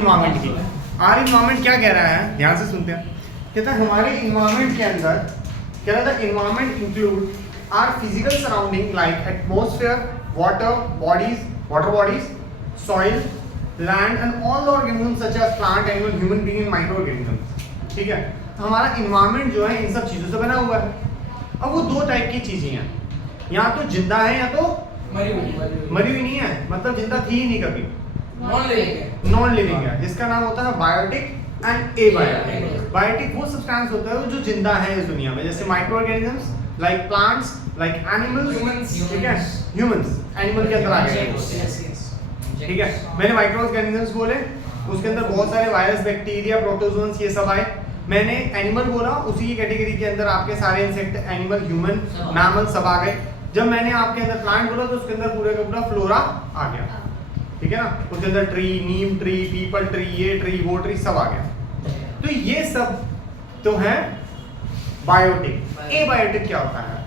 Environment की। Are environment क्या कह रहा है, ध्यान से सुनते हैं। कहता है हमारे इन्वायरमेंट के अंदर कह रहा था environment include are physical surrounding like atmosphere, water bodies, soil, land and all organisms such as plant, animal, human being and micro organisms. ठीक है, हमारा इन्वायरमेंट जो है इन सब चीजों से बना हुआ है। अब वो दो टाइप की चीजें हैं, या तो जिंदा है या तो मरी हुई नहीं है, मतलब जिंदा थी ही नहीं कभी, नॉन लिविंग है, जिसका नाम होता है बायोटिक एंड एबायोटिक। बायोटिक वो सब्सटेंस होता है जो जिंदा है इस दुनिया में, जैसे micro organisms like plants, like animals, ठीक है, ह्यूमंस एनिमल के अंदर आ गए। ठीक है, मैंने माइक्रो ऑर्गेनिजम्स बोले, उसके अंदर बहुत सारे वायरस, बैक्टीरिया, प्रोटोजोन्स, ये सब आए। मैंने एनिमल बोला, उसी की कैटेगरी के अंदर आपके सारे इंसेक्ट, एनिमल, ह्यूमन, मैमल सब आ गए। जब मैंने आपके अंदर प्लांट बोला तो उसके अंदर पूरे का पूरा फ्लोरा आ गया। ठीक है ना, उसके अंदर ट्री, नीम ट्री, पीपल ट्री, ये ट्री, वो ट्री सब आ गया। तो ये सब तो है बायोटिक। एबायोटिक क्या होता है?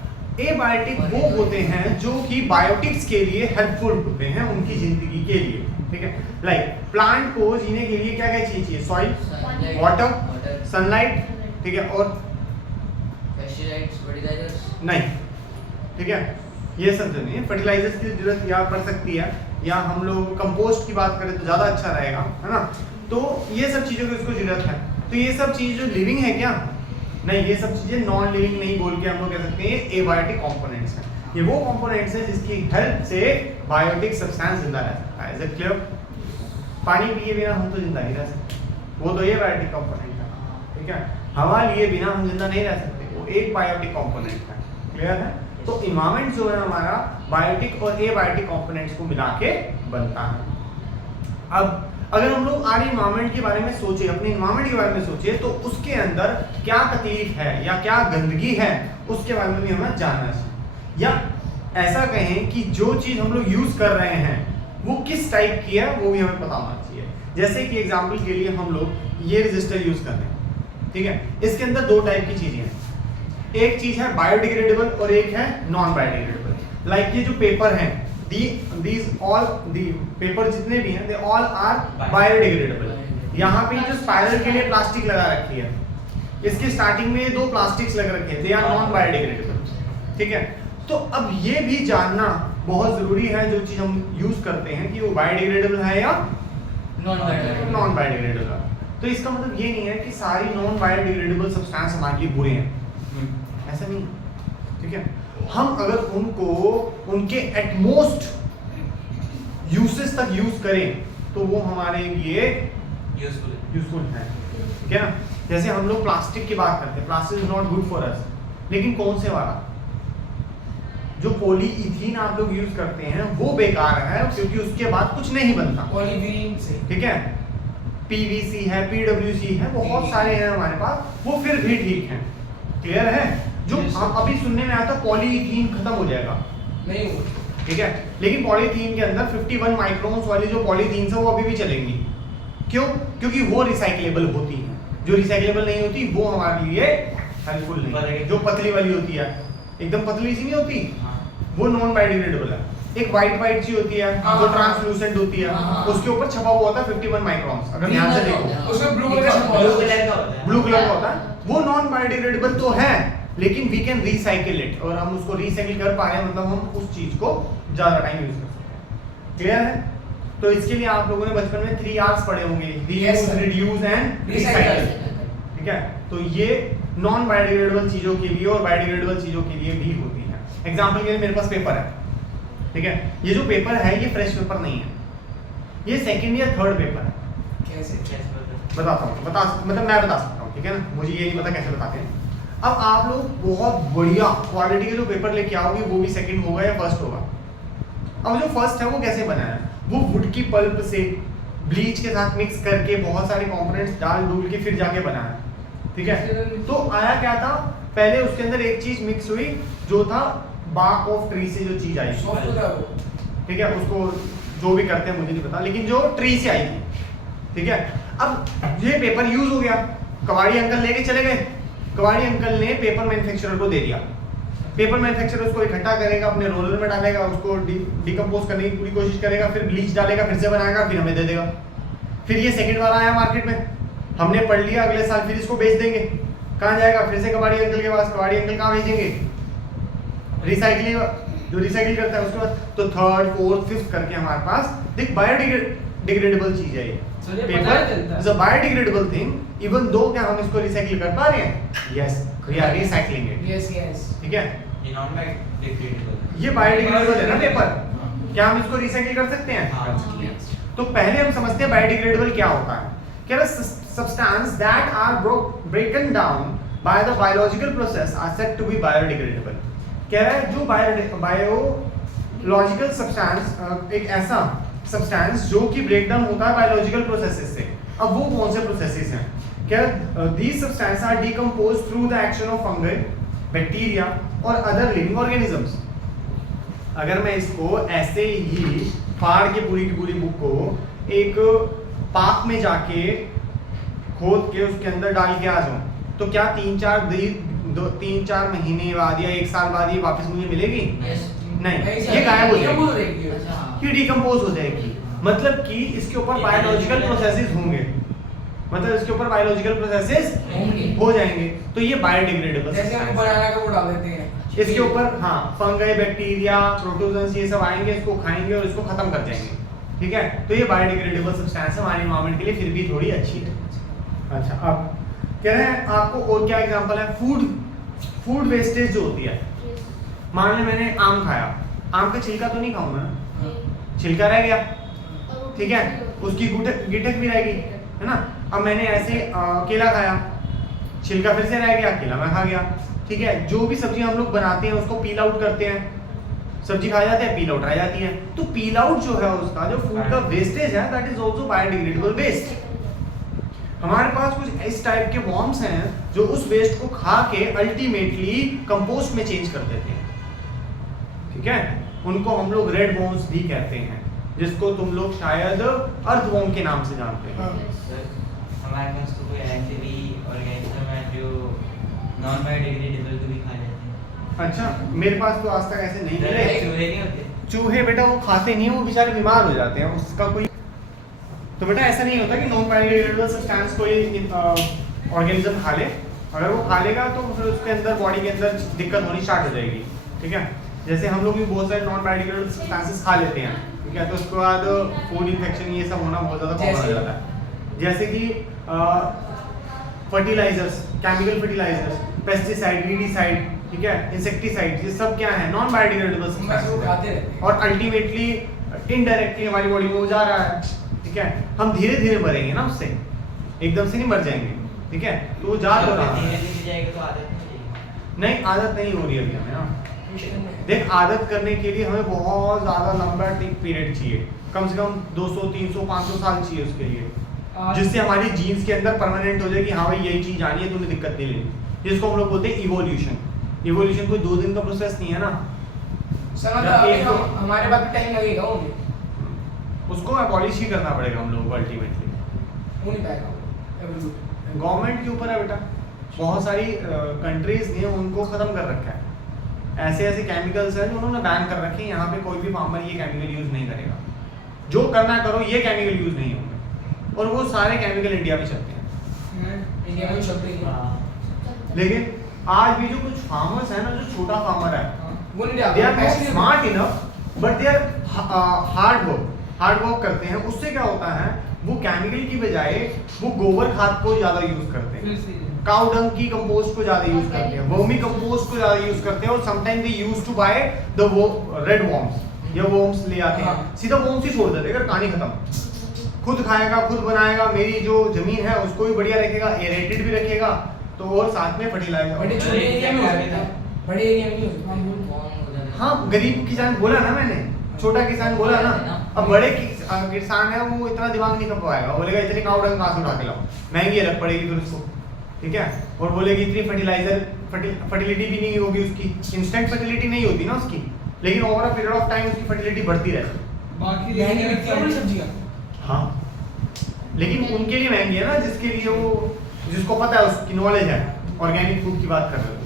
एबायोटिक वो होते हैं जो कि बायोटिक्स के लिए हेल्पफुल होते हैं उनकी जिंदगी के लिए। ठीक है, लाइक प्लांट को जीने के लिए क्या क्या चीज चाहिए? सॉइल, वाटर, सनलाइट, ठीक है, और पेस्टिसाइड्स, फर्टिलाइजर्स नहीं, ठीक है, ये सब जो नहीं है। फर्टिलाइजर्स की जरूरत यहाँ पड़ सकती है, या हम लोग कंपोस्ट की बात करें तो ज़्यादा अच्छा रहेगा, है ना। तो ये सब चीज़ों की उसको जरूरत है। तो ये सब चीज़ जो लिविंग है क्या? नहीं, ये सब चीज़ें नॉन लिविंग नहीं बोल के हम लोग कह सकते हैं ये एबायोटिक कंपोनेंट्स हैं। ये वो कंपोनेंट्स हैं जिसकी हेल्प से बायोटिक सब्सटेंस जिंदा रह सकता है। Is it clear? पानी पिए बिना हम तो जिंदा नहीं रह सकते, वो तो एबायोटिक कंपोनेंट है। ठीक है, हवा लिए बिना हम जिंदा नहीं रह सकते, वो एक बायोटिक कंपोनेंट है। क्लियर है? तो इन्वायरमेंट जो है हमारा बायोटिक और एबायोटिक कंपोनेंट्स को मिला के बनता है। अब अगर हम लोग आर इन्वायरमेंट के बारे में सोचे, अपने इन्वायरमेंट के बारे में सोचे, तो उसके अंदर क्या तकलीफ है या क्या गंदगी है उसके बारे में भी हमें जानना चाहिए। या ऐसा कहें कि जो चीज़ हम लोग यूज़ कर रहे हैं वो किस टाइप की है वो भी हमें पता होना चाहिए। जैसे कि एग्जाम्पल के लिए हम लोग ये रजिस्टर यूज़ कर रहे हैं, ठीक है, इसके अंदर दो टाइप की चीज़ें हैं। एक चीज है बायोडिग्रेडेबल और एक है नॉन बायोडिग्रेडेबल। लाइक ये जो पेपर है, these all the पेपर जितने भी हैं, they all are बायोडिग्रेडेबल। यहाँ पे जो स्पाइरल के लिए प्लास्टिक लगा रखी है, इसके स्टार्टिंग में दो प्लास्टिक्स लग रखे हैं, they are नॉन बायोडिग्रेडेबल। ठीक है, तो अब ये भी जानना बहुत जरूरी है जो चीज हम यूज करते हैं कि वो बायोडिग्रेडेबल है या नॉन बायोडिग्रेडेबल। तो इसका मतलब ये नहीं है कि सारी नॉन बायोडिग्रेडेबल सब्सटेंस हमारे लिए बुरे हैं, ऐसा नहीं। ठीक है, हम अगर उनको उनके एटमोस्ट यूसेस तक यूज करें तो वो हमारे लिए यूजफुल है। ठीक है ना, जैसे हम लोग प्लास्टिक की बात करते हैं, plastic is not good for us, लेकिन कौन से वाला? जो पॉलीइथीन आप लोग यूज करते हैं वो बेकार है, क्योंकि उसके बाद कुछ नहीं बनता पॉलीविनीन से। ठीक है, पीवीसी है, पीडब्ल्यूसी है, बहुत सारे हैं हमारे पास, वो फिर भी ठीक है। क्लियर है? जो अभी सुनने में आया था पॉलीइथीन खत्म हो जाएगा, नहीं हो, ठीक है, लेकिन पॉलीथीन के अंदर 51 माइक्रोन्स वाली जो पॉलीथीन है वो अभी भी चलेंगी। क्यों? क्योंकि वो रिसाइक्लेबल होती है। जो रिसाइक्लेबल नहीं होती वो हमारे लिए हेल्पफुल नहीं है। जो पतली वाली होती है, एकदम पतली सी नहीं होती, वो नॉन बायोडिग्रेडेबल है। एक वाइट सी होती है जो ट्रांसलूसेंट होती है, उसके ऊपर छपा हुआ होता है 51 माइक्रोन्स। अगर ध्यान से देखो उसमें ब्लू कलर का होता है, वो नॉन बायोडिग्रेडेबल तो है, लेकिन वी कैन रिसाइकिल इट, और हम उसको रिसाइकिल कर पा रहे हैं, मतलब हम उस चीज को ज्यादा टाइम यूज कर सकते हैं। क्लियर है? तो इसके लिए आप लोगों ने बचपन में 3 R's पढ़े होंगे, रीयूज, रिड्यूस एंड रिसाइकिल। ठीक है, तो ये नॉन बायोडिग्रेडेबल चीजों के लिए और बायोडिग्रेडेबल चीजों के लिए भी होती है। एग्जांपल के लिए मेरे पास पेपर है, ठीक है, ये जो पेपर है ये फ्रेश पेपर नहीं है, ये सेकंड या थर्ड पेपर है। कैसे बताता हूँ, मतलब मैं बता सकता हूँ, ठीक है ना, मुझे ये नहीं पता कैसे बताते हैं। अब आप लोग बहुत बढ़िया क्वालिटी के जो पेपर लेके आओगे वो भी सेकंड होगा या फर्स्ट होगा। अब जो फर्स्ट है वो कैसे बना है? वो वुड की पल्प से ब्लीच के साथ मिक्स करके बहुत सारे कंपोनेंट्स डाल डूल के फिर जाके बना है। ठीक है, तो आया क्या था, पहले उसके अंदर एक चीज मिक्स हुई जो था बार्क ऑफ ट्री से जो चीज आई, ठीक है, उसको जो भी करते हैं मुझे नहीं पता, लेकिन जो ट्री से आई थी। ठीक है, अब ये पेपर यूज हो गया, कबाड़ी अंकल लेके चले गए, कबाड़ी अंकल ने पेपर मैन्युफैक्चरर को दे दिया। पेपर मैन्युफैक्चरर उसको इकट्ठा करेगा, अपने रोलर में डालेगा, उसको डिकम्पोज करने की पूरी कोशिश करेगा, फिर ब्लीच डालेगा, फिर से बनाएगा, फिर हमें दे देगा। फिर ये सेकंड वाला आया मार्केट में, हमने पढ़ लिया, अगले साल फिर इसको बेच देंगे, कहाँ जाएगा? फिर से कबाड़ी अंकल के पास। कबाड़ी अंकल कहाँ भेजेंगे? रिसाइकलिंग, जो रिसाइकिल करता है उसके बाद। तो थर्ड फोर्थ फिफ्थ करके हमारे पास देख बायोडिग्रेडेबल चीज है ये। Paper is a biodegradable thing, even though क्या हम इसको रिसाइकिल कर पा रहे हैं? Yes, we are recycling it. Yes yes. ठीक है, ये नॉन बायोडिग्रेडेबल, ये बायोडिग्रेडेबल है ना पेपर, क्या हम इसको रिसाइकिल कर सकते हैं? हाँ। तो पहले हम समझते हैं बायोडिग्रेडेबल क्या होता है। कह रहा है substance that are broken down by the biological process are said to be biodegradable। कह रहा है जो बायोलॉजिकल सब्सटेंस, एक ऐसा सब्सटेंस जो कि ब्रेक डाउन होता है बायोलॉजिकल प्रोसेसेस से। अब वो कौन से प्रोसेसेस हैं? क्या these substances are decomposed through the action of fungi, bacteria और अदर लिविंग ऑर्गेनिजम्स। अगर मैं इसको ऐसे ही फाड़ के पूरी की पूरी बुक को एक पाक में जाके खोद के उसके अंदर डाल के आ जाऊं, तो क्या 3-4 महीने बाद या 1 साल बाद ये वापस मुझे मिलेगी? नहीं, ये गायब हो जाएगी, ये डिकम्पोज हो जाएगी। मतलब कि इसके ऊपर बायोलॉजिकल प्रोसेसेस होंगे, मतलब इसके ऊपर बायोलॉजिकल प्रोसेसेस हो जाएंगे। तो ये बायोडिग्रेडेबल, जैसे हम बनाना का वो डाल देते हैं इसके ऊपर हाँ फंगाई, बैक्टीरिया, प्रोटोजोन्स ये सब आएंगे, इसको खाएंगे और इसको खत्म कर जाएंगे। ठीक है, तो ये बायोडिग्रेडेबल सब्सटेंस हमारे एनवायरनमेंट के लिए फिर भी थोड़ी अच्छी है। अच्छा, अब कह रहे हैं आपको और क्या एग्जांपल है? फूड वेस्टेज जो होती है। मान लो मैंने आम खाया, आम का छिलका तो नहीं खाऊंगा ना, छिलका रह गया, ठीक है, उसकी गिटक भी रहेगी, है ना। अब मैंने ऐसे केला खाया, छिलका फिर से रह गया, केला मैं खा गया। ठीक है, जो भी सब्जी हम लोग बनाते हैं उसको पील आउट करते हैं, सब्जी खा जाते हैं, पील आउट रह जाती है। तो पील आउट जो है उसका, जो फूड का वेस्टेज है, that is also biodegradable waste. हमारे पास कुछ इस टाइप के वॉर्म्स हैं जो उस वेस्ट को खा के अल्टीमेटली कंपोस्ट में चेंज कर देते हैं। ठीक है, उनको हम लोग रेड वॉर्म्स भी कहते हैं, जिसको तुम लोग शायद अर्थवॉर्म के नाम से जानते हैं। सर हमारे पास तो कोई ऐसे भी ऑर्गेनिज्म है जो नॉन बायोडिग्रेडेबल को भी खा जाते हैं। अच्छा, मेरे पास तो आज तक ऐसे नहीं मिले। चूहे नहीं होते? चूहे बेटा वो खाते नहीं है, वो बेचारे बीमार हो जाते हैं, उसका कोई। तो बेटा ऐसा नहीं होता कि नॉन बायोडिग्रेडेबल सब्सटेंस कोई ऑर्गेनिज्म खा ले, अगर वो खा लेगा तो फिर उसके अंदर बॉडी के अंदर दिक्कत होनी स्टार्ट हो जाएगी। ठीक है, जैसे हम लोग भी बहुत सारे नॉन बायोडिग्रेडेबल सब्सटेंसेस खा लेते हैं, ठीक है, तो उसके बाद फूड इन्फेक्शन ये सब होना बहुत ज़्यादा कॉमन हो जाता है। जैसे कि fertilizers, chemical fertilizers, pesticide, weedicide, ठीक है, इंसेक्टिसाइड, ये सब क्या है? नॉन बायोडिग्रेडेबल सब्सटेंसेस, और अल्टीमेटली इनडायरेक्टली हमारी बॉडी में वो जा रहा है। ठीक है, हम धीरे धीरे मरेंगे ना उससे, एकदम से नहीं मर जाएंगे। ठीक है, तो वो जा तो रहा है। जाएगा तो आदत नहीं लगेगी। नहीं, आदत नहीं हो रही अभी हमें ना। देख, आदत करने के लिए हमें बहुत ज़्यादा लंबा पीरियड चाहिए, कम से कम 200, 300, 500 साल चाहिए उसके लिए, जिससे हमारी जीन्स के अंदर परमानेंट हो जाए कि हाँ भाई यही चीज़ आनी है, तुम्हें दिक्कत नहीं लेनी, जिसको हम लोग बोलते हैं इवोल्यूशन। इवोल्यूशन कोई 2 दिन का प्रोसेस नहीं है ना। हमारे पास टाइम लगेगा, उसको अबॉलिश ही करना पड़ेगा हम लोगों को अल्टीमेटली। वो नहीं पाएगा, गवर्नमेंट के ऊपर है बेटा, बहुत सारी कंट्रीज ने उनको ख़त्म कर रखा है। ऐसे ऐसे केमिकल्स हैं जो उन्होंने बैन कर रखे हैं, यहाँ पे कोई भी फार्मर ये केमिकल यूज़ नहीं करेगा, जो करना करो, ये केमिकल यूज़ नहीं होंगे, और वो सारे केमिकल इंडिया में चलते हैं। इंडिया में चलते हैं। लेकिन आज भी जो कुछ फार्मर्स हैं ना, जो छोटा फार्मर है, वो नहीं they are not smart enough, but they are hard work करते हैं। उससे क्या होता है, वो केमिकल की बजाय वो गोबर खाद को ज़्यादा यूज़ करते हैं, काउ डंग की कंपोस्ट को ज़्यादा यूज़ करते हैं, वर्मी कंपोस्ट को ज़्यादा यूज़ करते हैं, और sometime they use to buy the red worms या वॉर्म्स ले आते हैं, सीधा वॉर्म्स ही छोड़ देते हैं, कहानी खत्म। खुद खाएगा, खुद बनाएगा, मेरी जो जमीन है उसको भी बढ़िया रखेगा, एरेटेड भी रखेगा, तो और साथ में फर्टिलाइजर। बड़े एरिया में होता है, बड़े एरिया में नहीं होता। हाँ, गरीब किसान बोला ना मैंने, छोटा किसान बोला ना। अब बड़े किसान है, वो इतना दिमाग नहीं कर पाएगा, बोलेगा इतनी काउ डंग कहाँ से उठा के लाओ, महंगी अलग पड़ेगी फिर उसको। ठीक है, और बोलेगी इतनी फर्टिलिटी भी नहीं होगी उसकी, इंस्टेंट फर्टिलिटी नहीं होती ना उसकी, लेकिन over a period of time उसकी फर्टिलिटी बढ़ती रहती है। बाकी सब्जियां, हाँ, लेकिन उनके लिए महंगी है ना, जिसके लिए वो, जिसको पता है, उसकी नॉलेज है, ऑर्गेनिक फूड की बात कर रहे हो।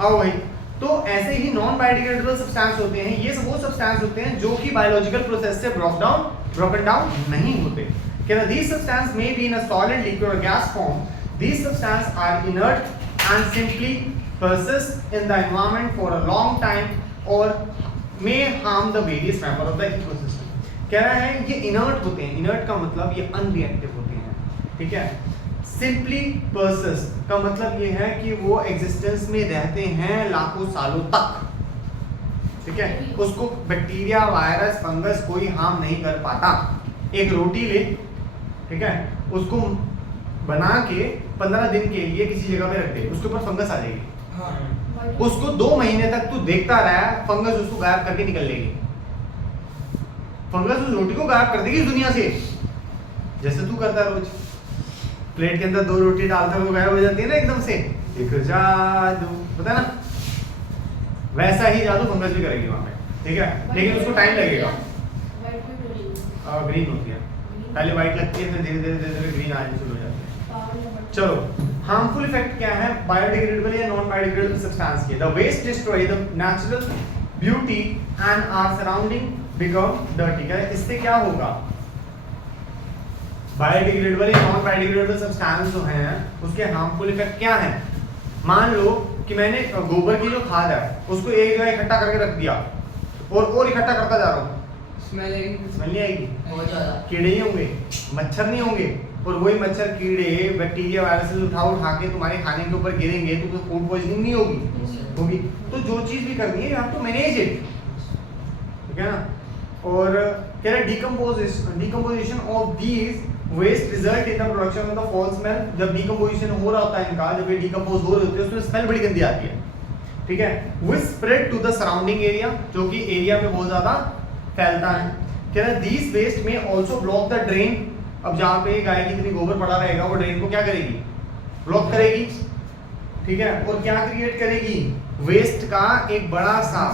आओ भाई, तो ऐसे ही नॉन बायोडिग्रेडेबल सब्सटेंस होते हैं, ये सब वो सब्सटेंस होते हैं जो कि बायोलॉजिकल प्रोसेस से ब्रोकन डाउन नहीं होते। कह रहा these substances may be in a solid, liquid or gas form. These substances are inert and simply persist in the environment for a long time or may harm the various member of the ecosystem. कह रहा है ये inert होते हैं, inert का मतलब ये unreactive होते हैं, ठीक है। सिंपली persist का मतलब ये है कि वो एग्जिस्टेंस में रहते हैं लाखों सालों तक, ठीक है। उसको बैक्टीरिया, वायरस, फंगस कोई हार्म नहीं कर पाता। एक रोटी ले, ठीक है, उसको बना के 15 दिन के लिए किसी जगह पे रख दे, उसके ऊपर फंगस आ जाएगी। उसको 2 महीने तक तू देखता रहा, फंगस उसको गायब करके निकल लेगी। फंगस उस रोटी को गायब कर देगी दुनिया से, जैसे तू करता रोज। प्लेट के अंदर 2 रोटी डालता है वो गायब हो जाती है ना एकदम से, एक जादू पता है ना, वैसा ही जादू फंगस भी करेगी वहां पे, ठीक है। लेकिन उसको टाइम लगेगा। ग्रीन होती है, पहले व्हाइट लगती है, फिर धीरे धीरे ग्रीन आने शुरू हो जाती है। चलो, हार्मफुल इफेक्ट क्या है बायोडिग्रेडेबल या नॉन बायोडिग्रेडेबल सब्सटेंस के? The waste destroy the natural beauty and our surrounding become dirty. इससे क्या होगा? बायोडिग्रेडेबल या नॉन बायोडिग्रेडेबल सब्सटेंस जो हैं उसके हार्मफुल इफेक्ट क्या हैं? मान लो कि मैंने गोबर की जो खाद है उसको एक जगह इकट्ठा करके रख दिया और इकट्ठा करता जा रहा हूँ, स्मेल नहीं आएगी, कीड़े नहीं होंगे, मच्छर नहीं होंगे, और वही मच्छर, कीड़े, बैक्टीरिया, वायरस उठा के तुम्हारे खाने के ऊपर गिरेंगे तो फूड पॉइजनिंग नहीं होगी। तो जो चीज भी करनी है you have to manage it, ठीक है ना। और कह रहा decomposition of these waste result in the production of the foul smell. जब डिकम्पोजिशन हो रहा होता है इनका, जब ये डिकम्पोज हो रहे होते हैं उसमें स्मेल बड़ी गंदी आती है, ठीक है। Which spread to the surrounding area, जो कि एरिया में बहुत ज्यादा फैलता है। कह रहा है दीज वेस्ट में ऑल्सो ब्लॉक द ड्रेन। अब जहाँ पे गाय की इतनी गोबर पड़ा रहेगा वो ड्रेन को क्या करेगी? ब्लॉक करेगी, ठीक है। और क्या क्रिएट करेगी? वेस्ट का एक बड़ा सा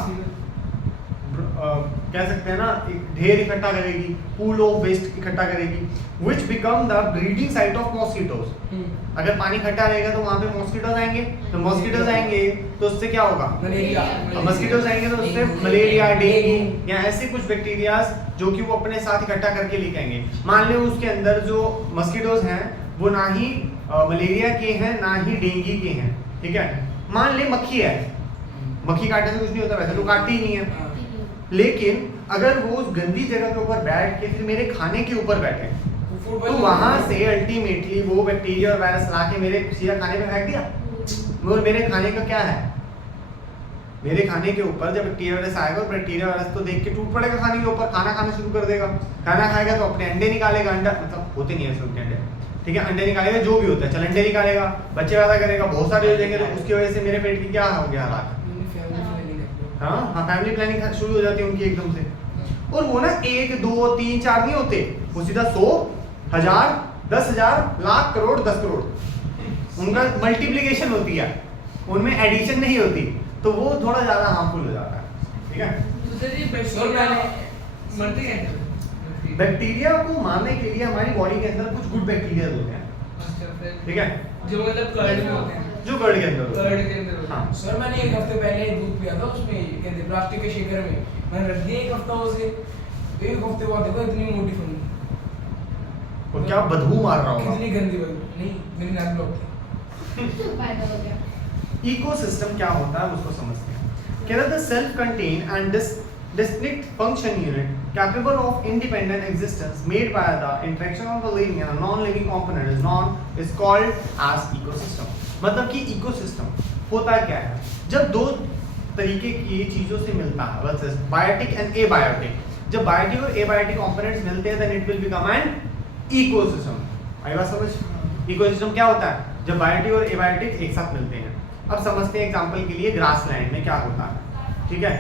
कह सकते हैं ना, एक ढेर इकट्ठा करेगी, पूल ऑफ वेस्ट इकट्ठा करेगी, which become the breeding site of mosquitoes। अगर पानी इकट्ठा रहेगा तो वहाँ पे मॉस्किटोज आएंगे, तो मॉस्किटोज आएंगे तो उससे क्या होगा? मॉस्किटोज आएंगे तो उससे मलेरिया, डेंगू या ऐसे कुछ बैक्टीरियाज जो कि वो अपने साथ इकट्ठा करके लेके आएंगे। मान लो उसके अंदर जो मॉस्किटोज हैं वो ना ही मलेरिया के हैं ना ही डेंगू के हैं, ठीक है। मान ले मक्खी है, मक्खी काटने से कुछ नहीं होता, वैसे तो काटती ही नहीं है, लेकिन अगर वो उस गंदी जगह के ऊपर बैठ के फिर मेरे खाने के ऊपर बैठे तो वहां से अल्टीमेटली वो बैक्टीरिया और वायरस ला के मेरे सीधा खाने पे फेंक दिया। और मेरे खाने का क्या है? मेरे खाने के ऊपर जब बैक्टीरिया वायरस आएगा और बैक्टीरिया वायरस तो देख के टूट पड़ेगा खाने के ऊपर, खाना खाना शुरू कर देगा। खाना खाएगा तो अपने अंडे निकालेगा, अंडा मतलब होते नहीं है उसके अंडे, ठीक है, अंडे निकालेगा, जो भी होता है, चल अंडे निकालेगा, बच्चे पैदा करेगा, बहुत सारे हो जाएंगे, तो उसकी वजह से मेरे पेट की क्या हो गया हालात। हाँ, फैमिली प्लानिंग शुरू हो जाती है उनकी एकदम से। और वो ना 1, 2, 3, 4 नहीं होते, वो सीधा 100, 1000, 10,000, लाख, करोड़, 10 करोड़ उनका मल्टीप्लिकेशन होती है, उनमें एडिशन नहीं होती, तो वो थोड़ा ज्यादा हार्मफुल हो जाता है, ठीक है। बैक्टीरिया को मारने के लिए हमारी बॉडी के अंदर कुछ गुड बैक्टीरिया होते हैं, ठीक है, जो मतलब कर्ड में होते हैं, जो कर्ड के अंदर होते हैं। कर्ड के अंदर। हाँ सर, मैंने 1 हफ्ते पहले दूध पिया था, उसमें कहते प्लास्टिक के शेकर में मैंने रख दिया 1 हफ्ता, उसे 1 हफ्ते बाद देखो इतनी मोटी फंगी, और क्या बदबू मार रहा होगा, कितनी गंदी बदबू। नहीं, मेरी नाक ब्लॉक थी। फायदा हो गया। इकोसिस्टम क्या होता है उसको समझते हैं। कह रहा था self contain and distinct function unit capable of independent existence made by the interaction of a living and a non-living component is called as ecosystem। मतलब कि इकोसिस्टम होता क्या है? जब 2 तरीके की चीजों से मिलता है, वर्सेस बायोटिक एंड एबायोटिक। जब बायोटिक और एबायोटिक कंपोनेंट्स मिलते हैं then it will become an ecosystem. आई बात समझ? इकोसिस्टम क्या होता है? जब बायोटिक और एबायोटिक एक साथ मिलते हैं। अब समझते हैं एग्जांपल के लिए ग्रासलैंड में क्या होता है, ठीक है।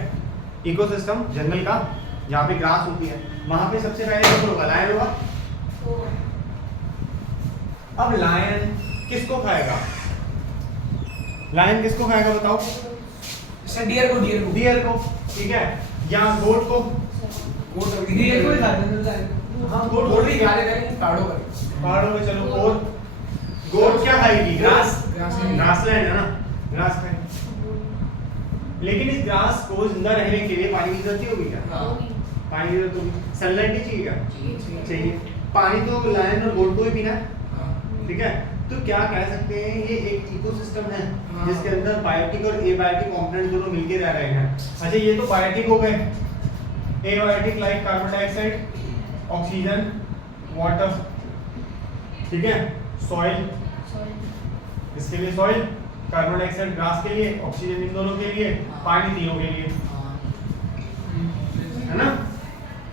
इकोसिस्टम जंगल का जहाँ पे ग्रास होती है, वहां पे सबसे पहले कौन होगा? लायन होगा। अब लायन किसको खाएगा? लायन किसको खाएगा बताओ? सर डियर को, ठीक है, या गोट को? डियर को ही खाते हैं। हाँ, गोट भी खा लेते हैं, पहाड़ों में। चलो, और गोट क्या खाएगी? ग्रासलैंड है ना, ग्रास खाएगी। लेकिन इस ग्रास को जिंदा रहने के लिए पानी की जरूरत होगी क्या? पानी की जरूरत होगी। सनलाइट ही चाहिए क्या? चाहिए। पानी तो लायन और गोट को ही पीना है, हाँ। ठीक है। तो क्या कह सकते हैं, ये एक इकोसिस्टम है हाँ। जिसके अंदर बायोटिक और एबायोटिक कंपोनेंट दोनों मिलके रह रहे हैं। अच्छा ये तो बायोटिक हो गए, abiotic like carbon dioxide, oxygen, water, ठीक है, सॉइल, इसके लिए सॉइल, कार्बन डाइऑक्साइड ग्रास के लिए, ऑक्सीजन इन दोनों के लिए, पानी तीनों के लिए, है ना।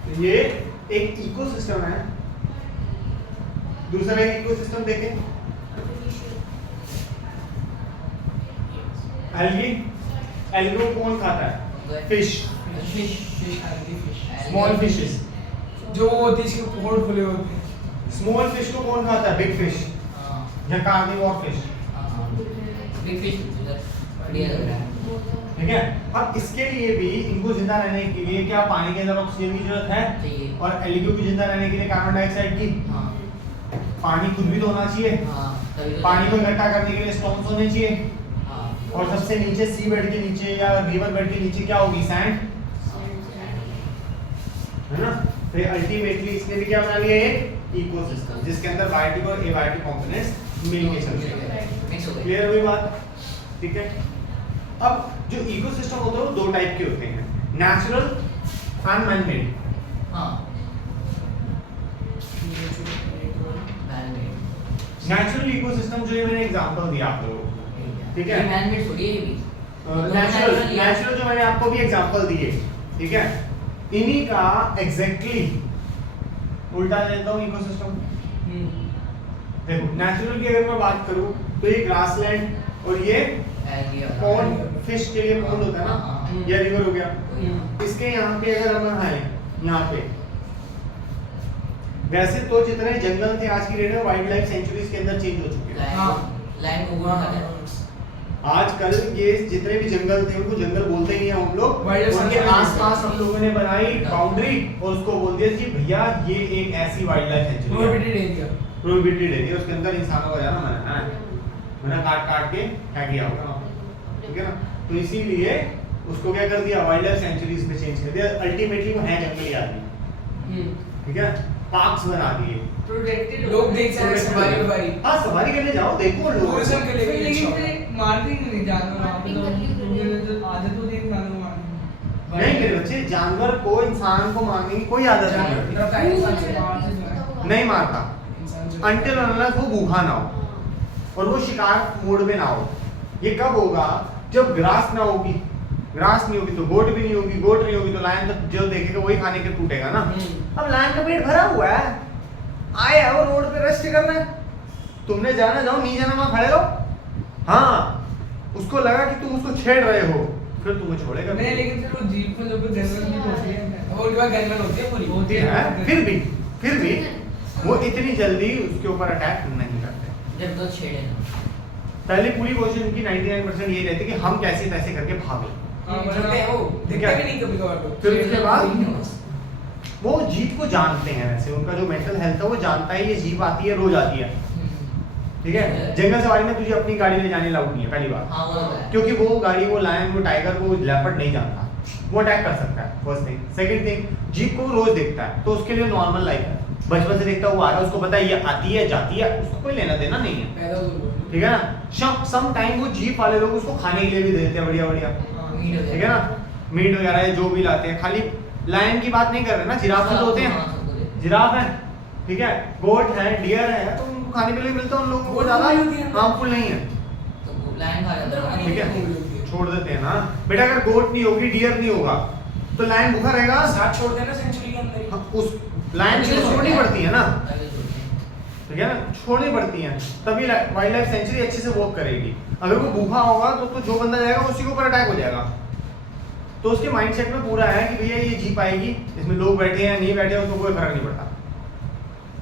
तो ये एक इकोसिस्टम है। दूसरा एक इकोसिस्टम देखें, एल्गी। एल्गी को कौन खाता है? Fish, small fishes. जो वो होती है इसके होंठ खुले होते हैं। स्मॉल फिश को कौन खाता है? बिग फिश या कार्निवोर फिश, ठीक है। अब इसके लिए भी, इनको जिंदा रहने के लिए क्या पानी के अंदर ऑक्सीजन की जरूरत है, और एल्गी को जिंदा रहने के लिए कार्बन डाइऑक्साइड की। पानी खुद भी तो होना चाहिए, पानी को इकट्ठा करने के लिए स्टोन्स होने चाहिए, और सबसे नीचे सी बेड के नीचे या रिवर बेड के नीचे क्या होगी? सैंड, है ना। तो अल्टीमेटली इसने भी क्या बना लिया? एक इकोसिस्टम जिसके अंदर बायोटिक और एबायोटिक कंपोनेंट्स मिलके चल रहे हैं। क्लियर हुई बात? ठीक है। अब जो इकोसिस्टम होते हैं वो दो टाइप के होते हैं, natural and man made. Natural ecosystem जो ये मैंने एग्जांपल दिया आप लोगों को, ठीक है। मैन-मेड थोड़ी है ये भी। नेचुरल जो मैंने आपको भी एग्जांपल दिए, ठीक है, इन्हीं का एग्जैक्टली उल्टा लेता हूँ इकोसिस्टम। देखो नेचुरल की अगर मैं बात करूँ तो ये ग्रासलैंड और ये पॉन्ड, फिश के लिए पॉन्ड होता है ना, ये रिवर हो गया। इसके यहाँ पे अगर हम आए यहाँ पे, वैसे तो जितने जंगल थे आज की डेट में वाइल्ड लाइफ सेंचुरीज के अंदर चेंज हो चुके हैं। आजकल ये जितने भी जंगल थे उनको जंगल बोलते ही हैं हम लोग, उनके आसपास हम लोगों ने बनाई बाउंड्री और उसको बोल दिया जी भैया ये एक ऐसी वाइल्ड लाइफ सेंचुरी है, प्रोहिबिटेड एरिया, उसके अंदर इंसानों का जाना मना है, मना काट काट के क्या किया होगा, ठीक है ना। तो इसीलिए उसको क्या कर दिया, वाइल्ड लाइफ सेंचुरीज में चेंज कर दिया। अल्टीमेटली वो है जंगली आदमी, ठीक है, पार्क्स बना दिए, लोग देखते हैं सवारी। हाँ सवारी करने जाओ, देखो लोग टूरिज्म के लिए भी लेकिन अच्छा फिर मारते ही नहीं जानवर वहाँ पे, तो आदत होती है इंसानों को मारने नहीं मेरे बच्चे, जानवर को इंसान को मारने की कोई आदत नहीं होती, डरता है इंसान से, नहीं मारता इंसान से अनटिल अनलेस वो भूखा ना हो और वो शिकार मोड में ना हो। ये कब होगा? जब ग्रास ना होगी, ग्रास नहीं होगी तो गोट भी नहीं होगी, गोट नहीं होगी तो लायन तो जो देखेगा वही खाने के टूटेगा ना। अब लायन का पेट भरा हुआ है, आया है वो रोड पे रेस्ट करना है, तुमने जाना जाओ, नहीं जाना वहां खड़े रहो। हाँ उसको लगा कि तुम उसको छेड़ रहे हो, फिर तुम्हें छोड़ेगा नहीं, लेकिन फिर वो जीप में जब गनमैन भी होती है, वो उनके पास गनमैन होती है पूरी होती है, फिर भी वो इतनी जल्दी उसके ऊपर अटैक नहीं करते। जब तो छेड़े पहले पूरी कोशिश उनकी 99% यही रहती कि हम कैसे तैसे करके भागे। डरते हैं वो, दिखते भी नहीं कभी कभार तो। फिर उसके बाद वो जीप को जानते हैं, वैसे उनका जो मेंटल हेल्थ है वो जानता है ये जीप आती है, रोज आती है, ठीक है। जंगल सवारी में तुझे अपनी गाड़ी ले जाने लाउड नहीं है पहली बात, हाँ वो है। क्योंकि वो गाड़ी, वो लायन, वो टाइगर, वो लेपर्ड नहीं जानता, वो अटैक कर सकता है, first thing. Second thing, jeep को रोज देखता है तो उसके लिए नॉर्मल लाइफ है, बचपन से देखता हुआ आ रहा है, उसको पता है ये आती है जाती है, उसको कोई लेना देना नहीं है, पैदा तो हुआ। ठीक है ना। सम टाइम वो जीप वाले लोग उसको खाने के लिए भी देते हैं बढ़िया बढ़िया, ठीक है ना, मीट वगैरह जो भी लाते हैं। खाली लायन की बात नहीं कर रहे ना, जिराफ तो होते हैं, जिराफ है, ठीक है, गोट है, डियर है, तो उनको खाने के लिए मिलता है, उन लोगों को ज्यादा हार्मफुल नहीं है, तो लायन खा जाता है। ठीक है, छोड़ देते हैं ना बेटा। अगर गोट नहीं होगी, डियर नहीं होगा तो लायन भूखा रहेगा, साथ छोड़ देना सेंचुरी के अंदर ही। हाँ, उस लायन को छोड़नी पड़ती है ना, ठीक है ना, छोड़नी पड़ती है, तभी वाइल्ड लाइफ सेंचुरी अच्छे से वर्क करेगी। अगर वो भूखा होगा तो जो बंदा जाएगा उसी के ऊपर अटैक हो जाएगा। तो उसके माइंडसेट में पूरा है कि भैया ये जीप आएगी, इसमें लोग बैठे हैं नहीं बैठे उसको कोई फर्क नहीं पड़ता,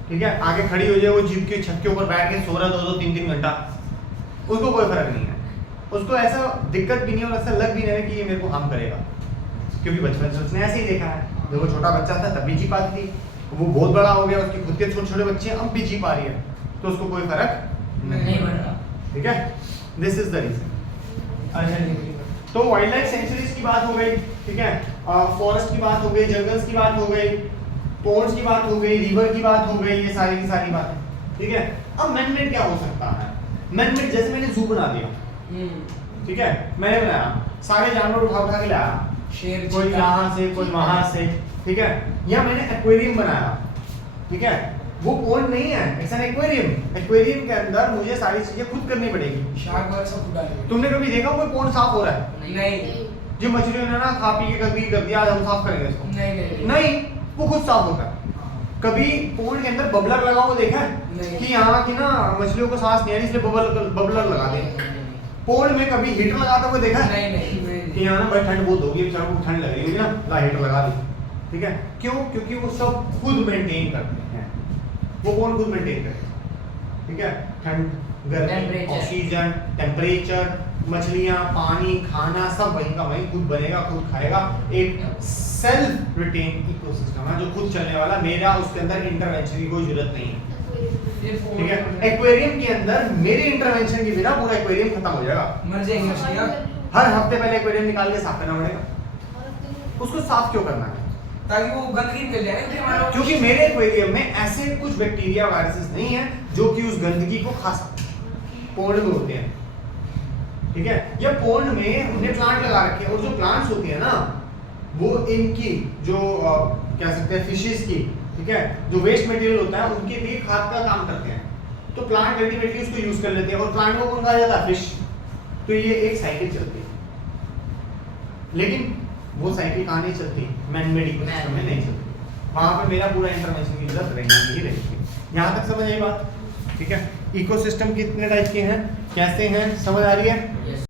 ठीक है। आगे खड़ी हो जाए वो जीप के छत के ऊपर बैठ के सो रहा 2-3 घंटा, उसको कोई फर्क नहीं है, उसको ऐसा दिक्कत भी नहीं और ऐसा लग भी नहीं है कि ये मेरे को हार्म करेगा, क्योंकि बचपन से उसने ऐसे ही देखा है। जब वो छोटा बच्चा था तब भी जीप आती थी, वो बहुत बड़ा हो गया, उसके खुद के छोटे छोटे बच्चे अब भी जीप आ रही है, तो उसको कोई फर्क नहीं पड़ रहा। ठीक है, दिस इज द रीजन। अच्छा तो वाइल्ड लाइफ सेंचुरीज की बात हो गई, ठीक है, फॉरेस्ट की बात हो गई, जंगल्स की बात हो गई, पोर्ट्स की बात हो गई, रिवर की बात हो गई, ये सारी की सारी बातें, ठीक है। अब मैनमेड क्या हो सकता है? मैनमेड जैसे मैंने जू बना दिया, ठीक है, मैंने बनाया, सारे जानवर उठा उठा के लाया, शेर, कोई चीता। यहाँ से कोई वहां से, ठीक है। या मैंने एक्वेरियम बनाया, ठीक है, वो पोर्ट नहीं है, इट्स एन एक्वेरियम। एक्वेरियम के अंदर मुझे सारी चीजें खुद करनी पड़ेगी। शार्क वगैरह सब खुद डालेंगे। तुमने कभी देखा कोई पोर्ट साफ हो रहा है? नहीं जो मछलियों ने ना खा पी के गंदगी कर दिया, आज हम साफ करेंगे इसको? नहीं नहीं, वो खुद साफ होता है। कभी पोर्ट के अंदर बबलर लगा हुआ देखा है नहीं। कि यहाँ की ना मछलियों को सांस नहीं आ रही इसलिए बबलर लगा दे। पोर्ट में कभी हीटर लगाता हुआ देखा है नहीं कि यहाँ ना भाई ठंड बहुत होगी, बेचारों को ठंड लग रही होगी ना, ला हीटर लगा दी, ठीक है। क्यों? क्योंकि वो सब खुद मेंटेन करते हैं, वो कौन खुद मेंटेन करते हैं, ठीक है। ठंड, गर्मी, Temperature. ऑक्सीजन, टेम्परेचर, मछलियाँ, पानी, खाना सब वहीं का वहीं खुद बनेगा, खुद खाएगा। एक सेल्फ रिटेन इकोसिस्टम है जो खुद चलने वाला, मेरा उसके अंदर इंटरवेंशन की कोई जरूरत नहीं है, ठीक है। एक्वेरियम के अंदर मेरे इंटरवेंशन के बिना पूरा एक्वेरियम खत्म हो जाएगा। मर जाएंगे मछलियाँ। हर हफ्ते पहले एक्वेरियम निकाल के साफ करना पड़ेगा। उसको साफ क्यों करना है? ताकि वो गंदगी निकल जाए, क्योंकि हमारा क्योंकि मेरे एक्वेरियम में ऐसे कुछ बैक्टीरिया वायरसेस नहीं है जो कि उस गंदगी को खा सकते हैं। पोर्ड में होते हैं, ठीक है। या पोर्ड में हमने प्लांट लगा रखे हैं, और जो प्लांट्स होती है ना वो इनकी जो कह सकते हैं फिशेस की, ठीक है, जो वेस्ट मटेरियल होता है उनके लिए खाद का काम करते हैं। तो प्लांट अल्टीमेटली उसको यूज कर लेते हैं, और प्लांट को कौन खाया जाता है? फिश। तो ये एक साइकिल चलती है, लेकिन वो साइकिल कहाँ नहीं चलती? मैनमेड इकोसिस्टम में नहीं चलती। वहां पे मेरा पूरा इंटरवेंशन की जरूरत रहेगी ही रहेगी। यहाँ तक समझ आई बात, ठीक है। इकोसिस्टम कितने टाइप के हैं, कैसे हैं, समझ आ रही है? Yes.